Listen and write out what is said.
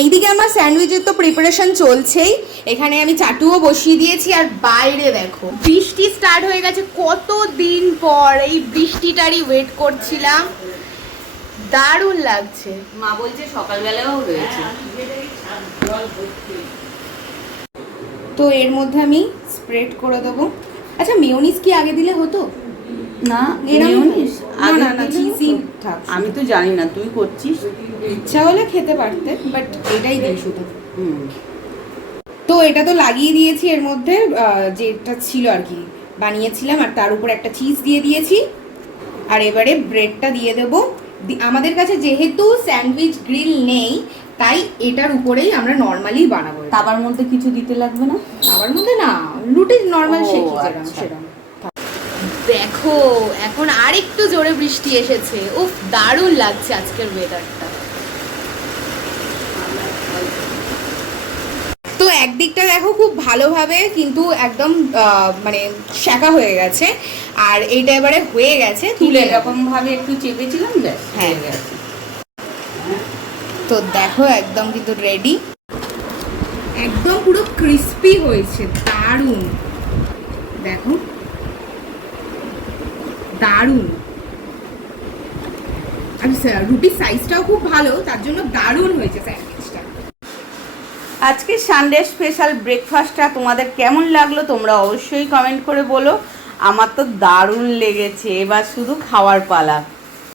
এইদিকে আমার স্যান্ডউইচের তো প্রিপারেশন চলছেই, এখানে আমি চাটুও বসিয়ে দিয়েছি। আর বাইরে দেখো বৃষ্টি স্টার্ট হয়ে গেছে, কত দিন পর এই বৃষ্টিটারই ওয়েট করছিলাম। দারুণ লাগছে। মা বলছে সকালবেলাও রয়েছে। তো এর মধ্যে আমি স্প্রেড করে দেবো। আচ্ছা মেয়োনিজ কি আগে দিলে হতো? না মেয়োনিজ আগে না না চিজি থাক। আমি তো জানি না, তুই করছিস। ইচ্ছা হলে খেতে পারতে, বাট এটাই দিই শুধু। তো এটা তো লাগিয়ে দিয়েছি এর মধ্যে, যেটা ছিল আর কি বানিয়েছিলাম, আর তার উপর একটা চিজ দিয়ে দিয়েছি। আর এবারে ব্রেডটা দিয়ে দেব। আমাদের কাছে যেহেতু স্যান্ডউইচ গ্রিল নেই, তাই এটার উপরেই আমরা নর্মালি বানাবো। তাবার মধ্যে কিছু দিতে লাগবে না? তাবার মধ্যে না, রুটির নর্মাল শেকি যেরকম আচ্ছা। সেরকম। দেখো এখন আর একটু জোরে বৃষ্টি এসেছে। উফ দারুণ লাগছে আজকের ওয়েদারটা। তো একদিকটা দেখো খুব ভালোভাবে কিন্তু একদম মানে শাঁকা হয়ে গেছে, আর এইটা এবারে হয়ে গেছে তুলে এরকম ভাবে একটু চেপেছিলাম, ব্যাস হয়ে গেছে। তো দেখো একদম কিন্তু রেডি, একদম পুরো ক্রিস্পি হয়েছে, দারুণ। দেখো দারুণ। আর রুটির সাইজটাও খুব ভালো, তার জন্য দারুণ হয়েছে স্যান্ডউইচটা। আজকে সানডে স্পেশাল ব্রেকফাস্টটা তোমাদের কেমন লাগলো তোমরা অবশ্যই কমেন্ট করে বলো। আমার তো দারুণ লেগেছে, এবার শুধু খাওয়ার পালা।